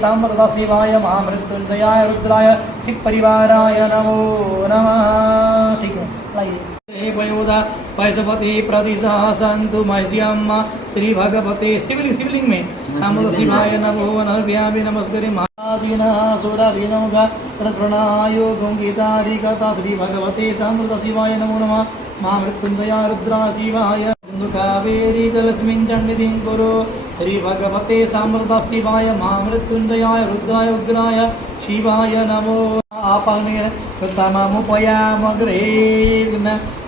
समृत शिवाय महामृत्युंजयाय रुद्राय शिव परिवाराय नमो नमः। ठीक है, लाइए। वयोदा पैजपति प्रतिशा संतु मह्यम श्री भगवते शिवलिंग में समृत शिवाय नमो नव्यामि नमस्कृति महादीना सुरभिनमुगा प्रणायो गीताधिकता श्री भगवते समृत शिवाय नमो नमः। महामृत्युंजयाय रुद्रा शिवाय कावेरी जलस्मिन् चण्डितीं कुरु श्री भगवते समृत शिवाय महामृत्युंजयाय रुद्राय उग्राय शिवाय नमो। आपनिर्तममुपयामग्रे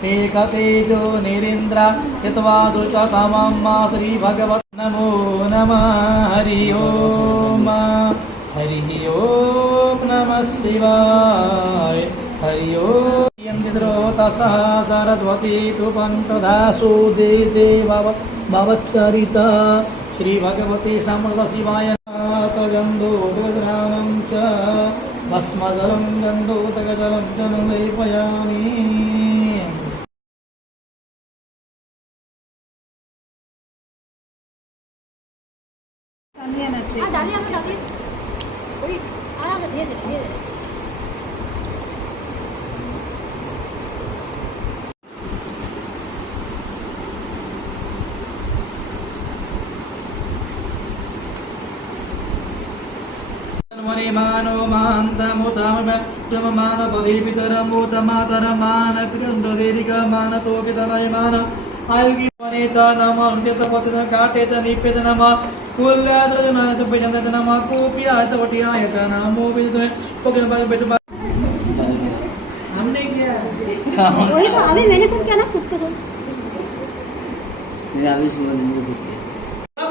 एकतेजो निरीन्द्र यत्वादुचतमं श्री भगवत नमो नमः। हरि ओम नमः शिवाय। हरि ओम। तसः सरस्वती तु पंचदासु देते भवत्सरिता श्री भगवते समृत शिवाय गन्धोदकजलं च भस्मजलं गन्धोदकजलं च लेपयामि। मानो मान्तमुतममान पदीपितरमूतमातरमान कृन्ददेरिकमान तोपितनयमान आयुगी वनेता नम हृदयत पतित काटेत निप्यत नम कुल्याद्रजनायत भजनत नम कूप्यायत वटियायत नमो विदुय पोकन बेत। हमने किया वही तो अभी मैंने खुद किया ना, खुद करो मेरा अभी समझेंगे खुद किया।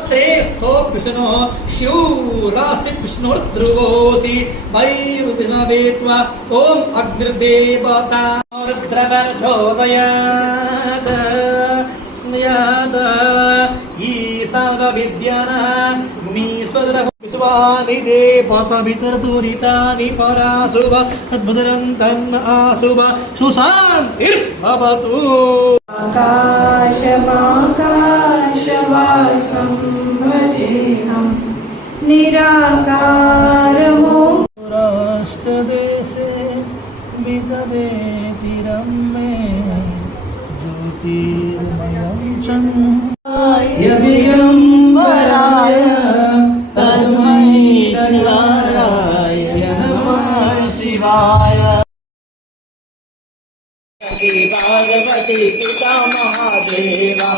तेस्थो विष्णु शिवराशि विष्णु ध्रुवोसी वैरुतिनवेत्वा ओम अग्निर्देवता रुद्रवर्धोदयात् याद ईशान विद्याना भूमीश्वर विश्वानि देवतवितरतुरितानि पराशुभ तद्भद्रन्तम् आशुभ सुशान्तिर्भवतु। आकाशमाकाशवासं भजेऽहं निराकारमो राष्ट्रदेशे विशदे तीरं मे ज्योतिर्मयं चन्द्राय तस्मै शिवाय नमः शिवाय। पार्वती पिता महादेवा